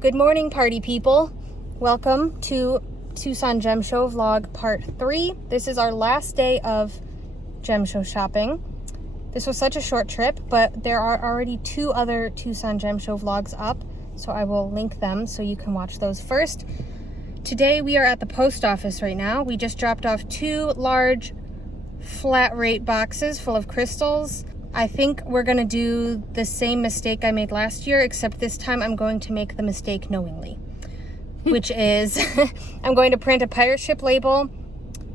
Good morning, party people. Welcome to Tucson Gem Show Vlog Part 3. This is our last day of gem show shopping. This was such a short trip, but there are already 2 other Tucson Gem Show vlogs up, so I will link them so you can watch those first. Today we are at the post office right now. We just dropped off 2 large flat rate boxes full of crystals. I think we're gonna do the same mistake I made last year, except this time I'm going to make the mistake knowingly, which is I'm going to print a pirate ship label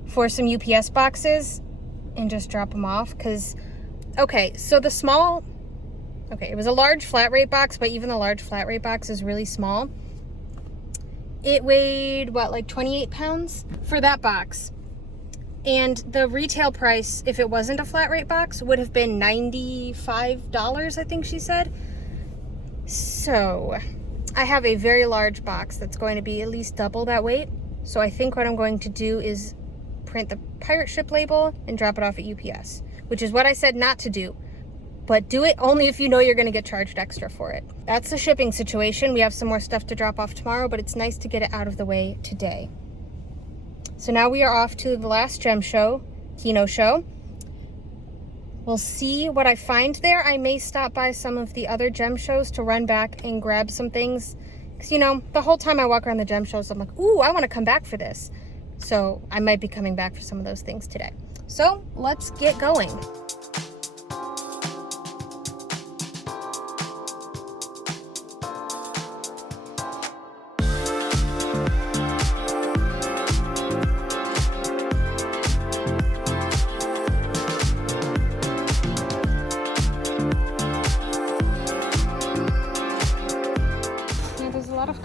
for some UPS boxes and just drop them off. Because, okay, so the small, okay, it was a large flat rate box, but even the large flat rate box is really small. It weighed, what, like 28 pounds for that box. And the retail price, if it wasn't a flat rate box, would have been $95, I think she said. So I have a very large box that's going to be at least double that weight. So I think what I'm going to do is print the pirate ship label and drop it off at UPS, which is what I said not to do. But do it only if you know you're going to get charged extra for it. That's the shipping situation. We have some more stuff to drop off tomorrow, but it's nice to get it out of the way today. So now we are off to the last gem show, Kino show. We'll see what I find there. I may stop by some of the other gem shows to run back and grab some things. Because, you know, the whole time I walk around the gem shows, I'm like, ooh, I want to come back for this. So I might be coming back for some of those things today. So let's get going.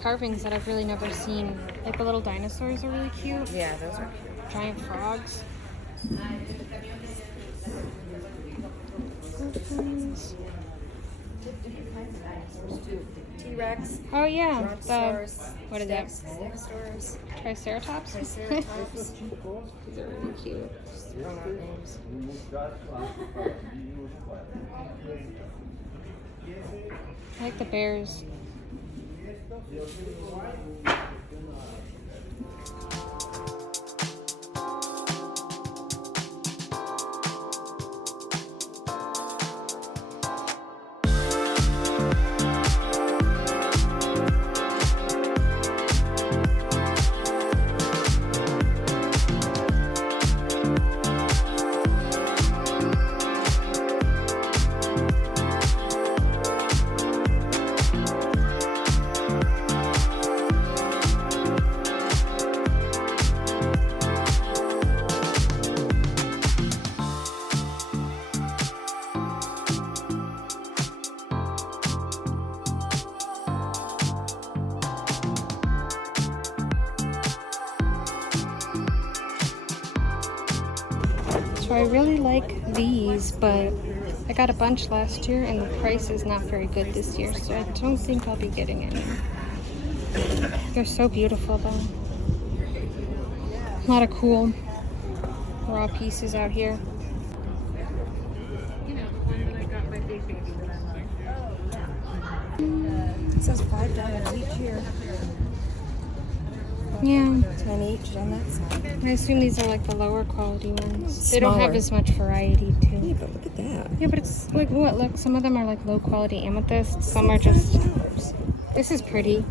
Carvings that I've really never seen. Like the little dinosaurs are really cute. Yeah, those are cute. Giant frogs. T-Rex. Oh yeah. Brontosaurus. What is that? Stegosaurus. Triceratops? Triceratops. These are really cute. Just throwing out names. I like the bears. So I really like these, but I got a bunch last year and the price is not very good this year, so I don't think I'll be getting any. They're so beautiful though. A lot of cool raw pieces out here. It says $5 each here. Yeah. 10 each on that side. I assume these are like the lower quality ones. Smaller. They don't have as much variety too. Yeah, but look at that. Yeah, but it's like what? Look, some of them are like low quality amethyst. Some are just. This is pretty.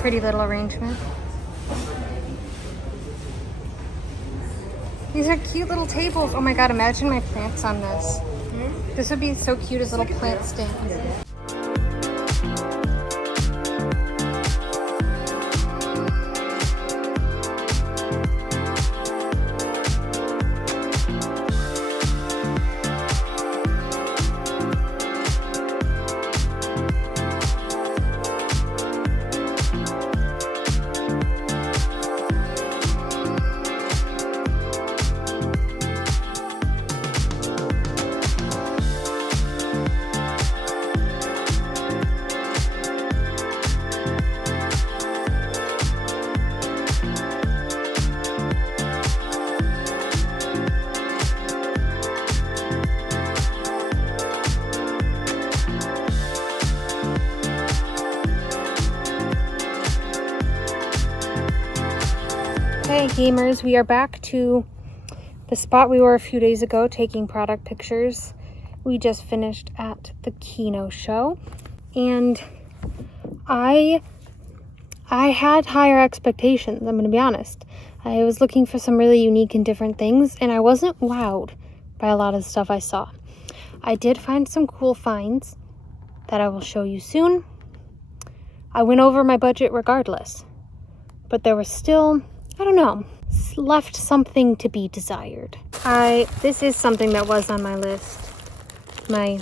Pretty little arrangement. These are cute little tables. Oh my god, imagine my plants on this. This would be so cute as little plant stands. Hey gamers, we are back to the spot we were a few days ago taking product pictures. We just finished at the Kino show, and I had higher expectations, I'm going to be honest. I was looking for some really unique and different things, and I wasn't wowed by a lot of the stuff I saw. I did find some cool finds that I will show you soon. I went over my budget regardless, but there was still, I don't know, left something to be desired. This is something that was on my list, my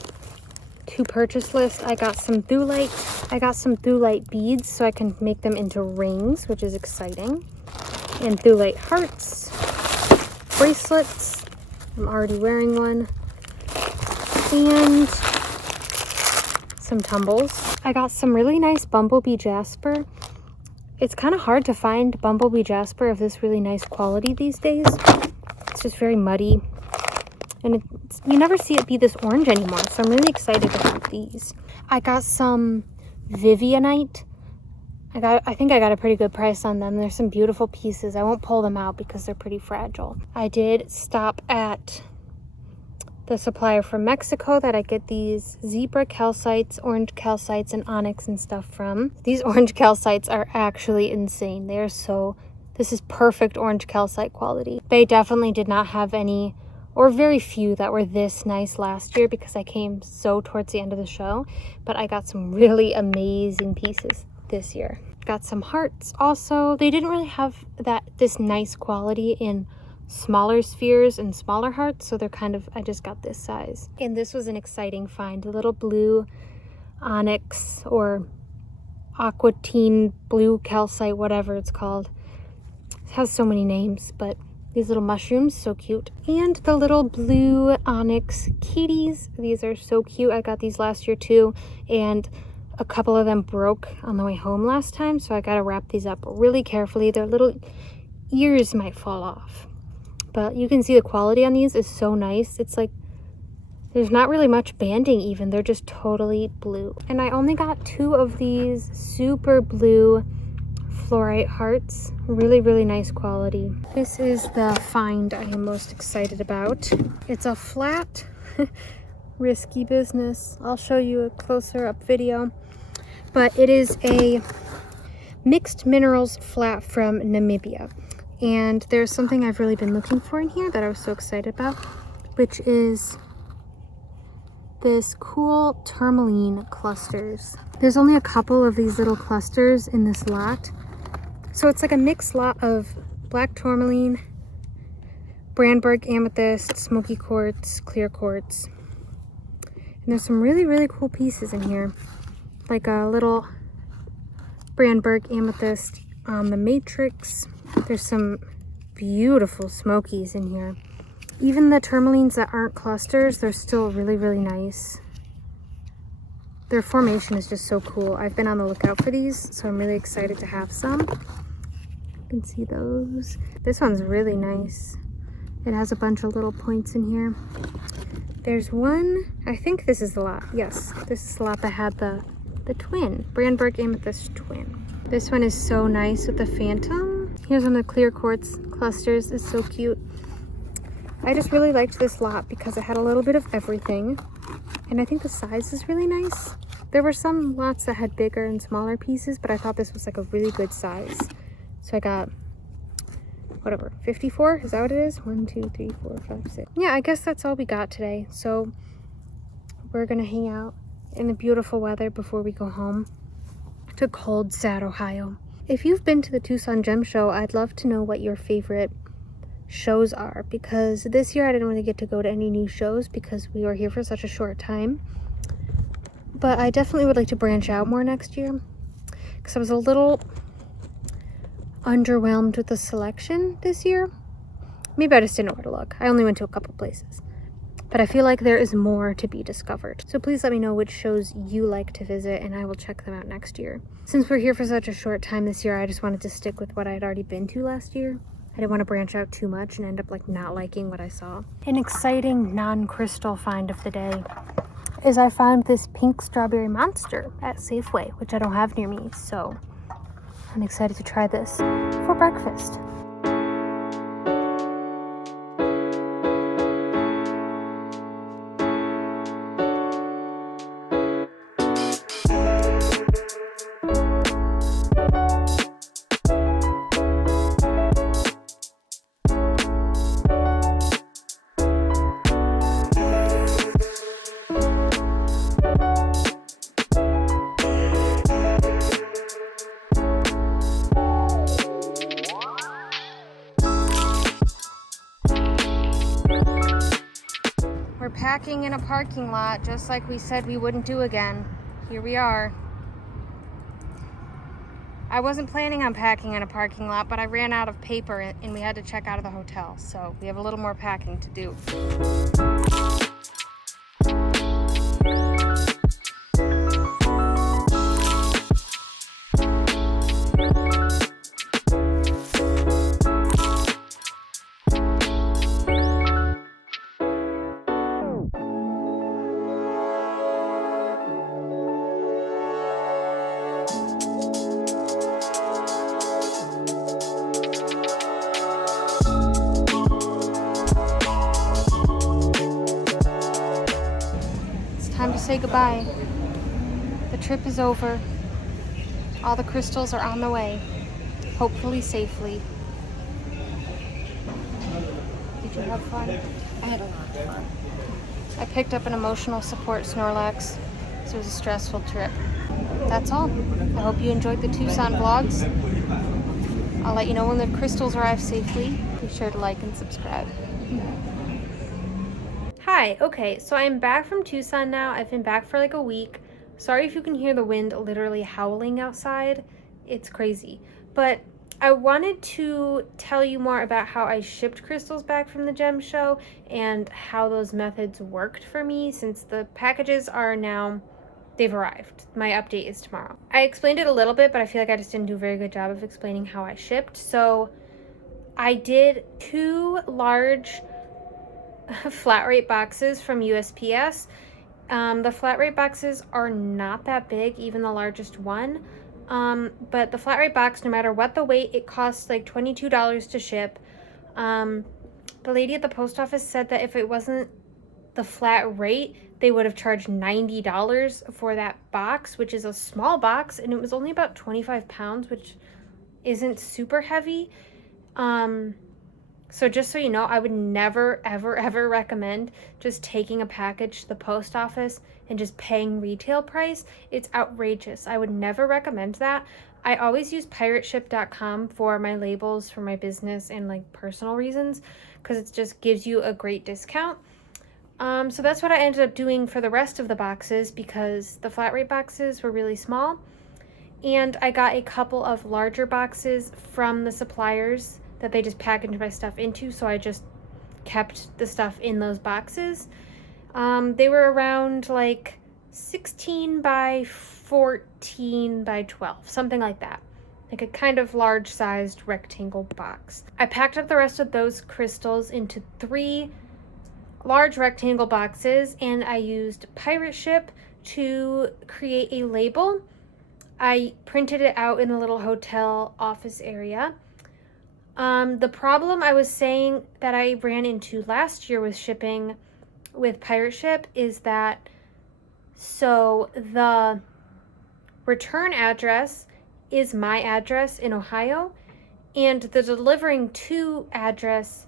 to purchase list. I got some thulite beads so I can make them into rings, which is exciting. And thulite hearts, bracelets. I'm already wearing one. And some tumbles. I got some really nice bumblebee jasper. It's kind of hard to find bumblebee jasper of this really nice quality these days. It's just very muddy. And you never see it be this orange anymore, so I'm really excited to have these. I got some Vivianite. I think I got a pretty good price on them. There's some beautiful pieces. I won't pull them out because they're pretty fragile. I did stop at the supplier from Mexico that I get these zebra calcites, orange calcites, and onyx and stuff from. These orange calcites are actually insane. This is perfect orange calcite quality. They definitely did not have any, or very few, that were this nice last year because I came so towards the end of the show, but I got some really amazing pieces this year. Got some hearts also. They didn't really have this nice quality in smaller spheres and smaller hearts, so they're I just got this size. And this was an exciting find, a little blue onyx or aquatine blue calcite, whatever it's called. It has so many names, but these little mushrooms, so cute. And the little blue onyx kitties, these are so cute. I got these last year too, and a couple of them broke on the way home last time, so I gotta wrap these up really carefully. Their little ears might fall off. But you can see the quality on these is so nice. It's like, there's not really much banding even. They're just totally blue. And I only got 2 of these super blue fluorite hearts. Really, really nice quality. This is the find I am most excited about. It's a flat, risky business. I'll show you a closer up video. But it is a mixed minerals flat from Namibia. And there's something I've really been looking for in here that I was so excited about, which is this cool tourmaline clusters. There's only a couple of these little clusters in this lot. So it's like a mixed lot of black tourmaline, Brandberg amethyst, smoky quartz, clear quartz. And there's some really, really cool pieces in here. Like a little Brandberg amethyst on the matrix. There's some beautiful smokies in here. Even the tourmalines that aren't clusters, they're still really, really nice. Their formation is just so cool. I've been on the lookout for these, so I'm really excited to have some. You can see those. This one's really nice. It has a bunch of little points in here. There's one, I think this is the lot. Yes, this is the lot that had the twin, Brandberg amethyst twin. This one is so nice with the phantom. Here's one of the clear quartz clusters. It's so cute. I just really liked this lot because it had a little bit of everything. And I think the size is really nice. There were some lots that had bigger and smaller pieces, but I thought this was like a really good size. So I got, whatever, 54? Is that what it is? 1, 2, 3, 4, 5, 6. Yeah, I guess that's all we got today. So we're gonna hang out in the beautiful weather before we go home to cold, sad Ohio. If you've been to the Tucson Gem Show, I'd love to know what your favorite shows are, because this year I didn't really get to go to any new shows because we were here for such a short time. But I definitely would like to branch out more next year because I was a little underwhelmed with the selection this year. Maybe I just didn't know where to look. I only went to a couple places. But I feel like there is more to be discovered. So please let me know which shows you like to visit and I will check them out next year. Since we're here for such a short time this year, I just wanted to stick with what I had already been to last year. I didn't want to branch out too much and end up like not liking what I saw. An exciting non-crystal find of the day is I found this pink strawberry monster at Safeway, which I don't have near me. So I'm excited to try this for breakfast. packing in a parking lot, just like we said we wouldn't do again. Here we are. I wasn't planning on packing in a parking lot, but I ran out of paper and we had to check out of the hotel. So we have a little more packing to do. Time to say goodbye. The trip is over. All the crystals are on the way, hopefully safely. Did you have fun? I had a lot of fun. I picked up an emotional support Snorlax, so it was a stressful trip. That's all. I hope you enjoyed the Tucson vlogs. I'll let you know when the crystals arrive safely. Be sure to like and subscribe. Hi, okay, so I'm back from Tucson now. I've been back for like a week. Sorry if you can hear the wind literally howling outside. It's crazy. But I wanted to tell you more about how I shipped crystals back from the gem show and how those methods worked for me since the packages are now, they've arrived. My update is tomorrow. I explained it a little bit, but I feel like I just didn't do a very good job of explaining how I shipped. So I did 2 large flat rate boxes from USPS. The flat rate boxes are not that big, even the largest one. But the flat rate box, no matter what the weight, it costs like $22 to ship. The lady at the post office said that if it wasn't the flat rate, they would have charged $90 for that box, which is a small box, and it was only about 25 pounds, which isn't super heavy. So just so you know, I would never, ever, ever recommend just taking a package to the post office and just paying retail price. It's outrageous. I would never recommend that. I always use pirateship.com for my labels for my business and like personal reasons because it just gives you a great discount. So that's what I ended up doing for the rest of the boxes because the flat rate boxes were really small. And I got a couple of larger boxes from the suppliers that they just packaged my stuff into, so I just kept the stuff in those boxes. They were around like 16 by 14 by 12, something like that. Like a kind of large-sized rectangle box. I packed up the rest of those crystals into 3 large rectangle boxes, and I used Pirate Ship to create a label. I printed it out in the little hotel office area. The problem I was saying that I ran into last year with shipping with Pirate Ship is that, so the return address is my address in Ohio, and the delivering to address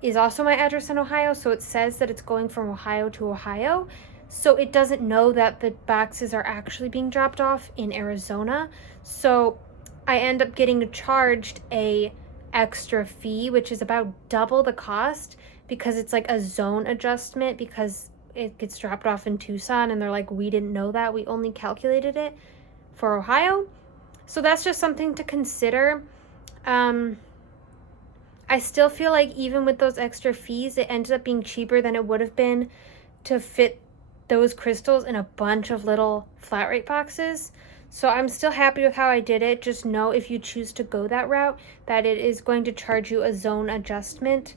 is also my address in Ohio, so it says that it's going from Ohio to Ohio, so it doesn't know that the boxes are actually being dropped off in Arizona, so I end up getting charged a extra fee, which is about double the cost because it's like a zone adjustment because it gets dropped off in Tucson and they're like, we didn't know that, we only calculated it for Ohio. So that's just something to consider. I still feel like even with those extra fees, it ended up being cheaper than it would have been to fit those crystals in a bunch of little flat rate boxes. So I'm still happy with how I did it. Just know if you choose to go that route, that it is going to charge you a zone adjustment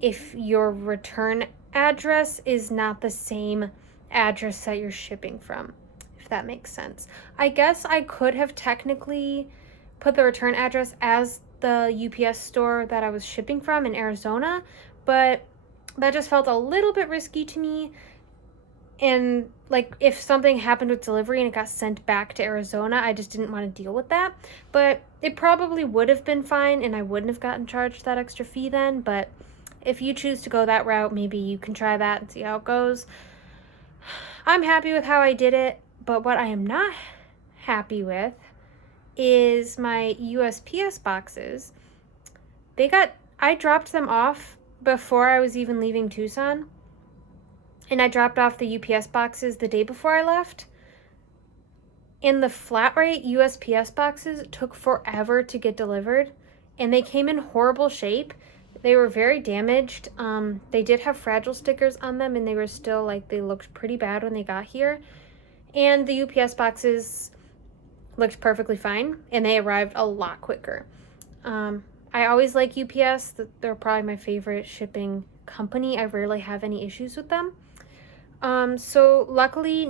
if your return address is not the same address that you're shipping from, if that makes sense. I guess I could have technically put the return address as the UPS store that I was shipping from in Arizona, but that just felt a little bit risky to me. And like if something happened with delivery and it got sent back to Arizona, I just didn't want to deal with that. But it probably would have been fine and I wouldn't have gotten charged that extra fee then. But if you choose to go that route, maybe you can try that and see how it goes. I'm happy with how I did it, but what I am not happy with is my USPS boxes. I dropped them off before I was even leaving Tucson. and I dropped off the UPS boxes the day before I left. And the flat rate USPS boxes took forever to get delivered, and they came in horrible shape. They were very damaged. They did have fragile stickers on them, and they were still like, they looked pretty bad when they got here. And the UPS boxes looked perfectly fine, and they arrived a lot quicker. I always like UPS. They're probably my favorite shipping company. I rarely have any issues with them. So luckily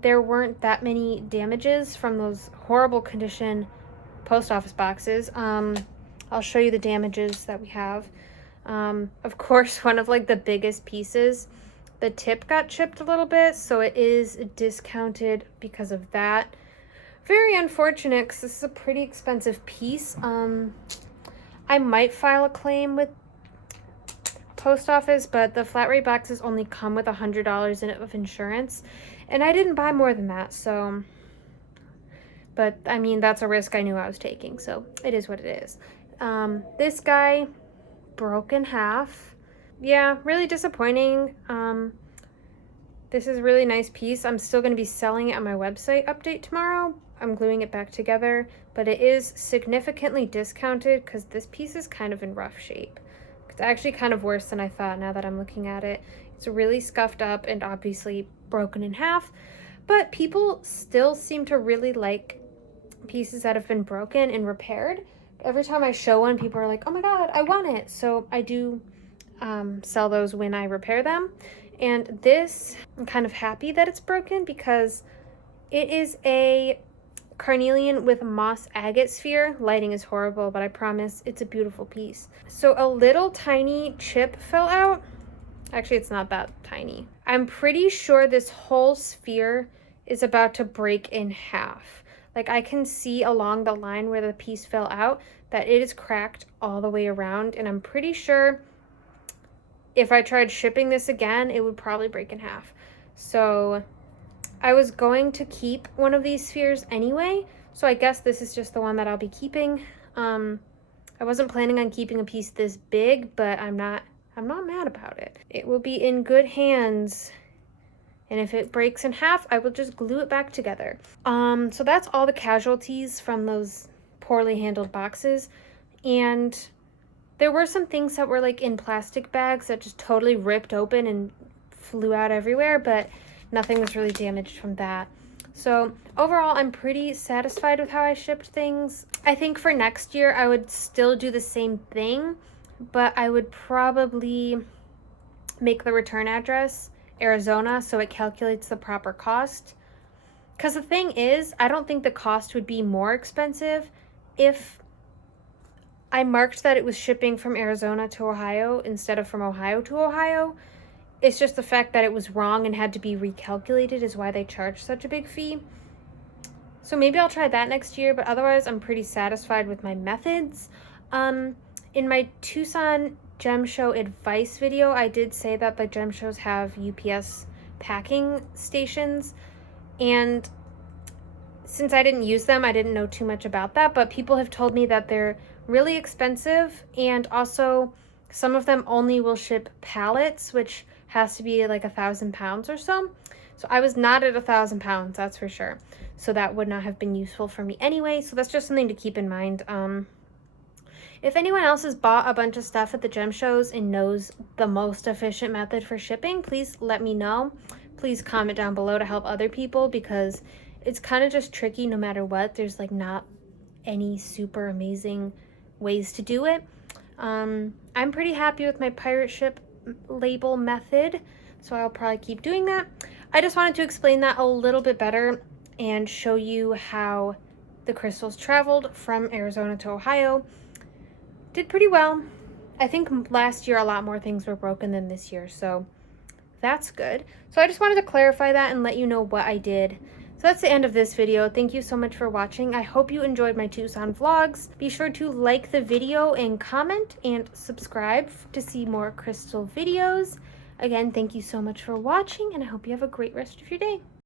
there weren't that many damages from those horrible condition post office boxes. I'll show you the damages that we have. Of course, one of like the biggest pieces, the tip got chipped a little bit, so it is discounted because of that. Very unfortunate because this is a pretty expensive piece. I might file a claim with post office, but the flat rate boxes only come with $100 in it of insurance, and I didn't buy more than that, so, but I mean, that's a risk I knew I was taking, so it is what it is. This guy broke in half. Yeah, really disappointing. This is a really nice piece. I'm still going to be selling it on my website update tomorrow. I'm gluing it back together, but it is significantly discounted because this piece is kind of in rough shape. It's actually kind of worse than I thought now that I'm looking at it. It's really scuffed up and obviously broken in half, but people still seem to really like pieces that have been broken and repaired. Every time I show one, people are like, oh my God, I want it. So I do sell those when I repair them. And this, I'm kind of happy that it's broken because it is a carnelian with moss agate sphere. Lighting is horrible, but I promise it's a beautiful piece. So a little tiny chip fell out. Actually, it's not that tiny. I'm pretty sure this whole sphere is about to break in half. Like, I can see along the line where the piece fell out that it is cracked all the way around, and I'm pretty sure if I tried shipping this again, it would probably break in half. So I was going to keep one of these spheres anyway, so I guess this is just the one that I'll be keeping. I wasn't planning on keeping a piece this big, but I'm not mad about it. It will be in good hands, and if it breaks in half, I will just glue it back together. So that's all the casualties from those poorly handled boxes, and there were some things that were like in plastic bags that just totally ripped open and flew out everywhere, but nothing was really damaged from that. So overall, I'm pretty satisfied with how I shipped things. I think for next year, I would still do the same thing, but I would probably make the return address Arizona so it calculates the proper cost. Because the thing is, I don't think the cost would be more expensive if I marked that it was shipping from Arizona to Ohio instead of from Ohio to Ohio. It's just the fact that it was wrong and had to be recalculated is why they charge such a big fee. So maybe I'll try that next year, but otherwise I'm pretty satisfied with my methods. In my Tucson Gem Show advice video, I did say that the gem shows have UPS packing stations, and since I didn't use them, I didn't know too much about that, but people have told me that they're really expensive, and also some of them only will ship pallets, which has to be like 1,000 pounds or so. So I was not at 1,000 pounds, that's for sure. So that would not have been useful for me anyway. So that's just something to keep in mind. If anyone else has bought a bunch of stuff at the gem shows and knows the most efficient method for shipping, please let me know. Please comment down below to help other people, because it's kind of just tricky no matter what. There's like not any super amazing ways to do it. I'm pretty happy with my pirate ship label method, so I'll probably keep doing that. I just wanted to explain that a little bit better and show you how the crystals traveled from Arizona to Ohio. Did pretty well. I think last year a lot more things were broken than this year, so that's good. So I just wanted to clarify that and let you know what I did. So that's the end of this video. Thank you so much for watching. I hope you enjoyed my Tucson vlogs. Be sure to like the video and comment and subscribe to see more crystal videos. Again, thank you so much for watching, and I hope you have a great rest of your day.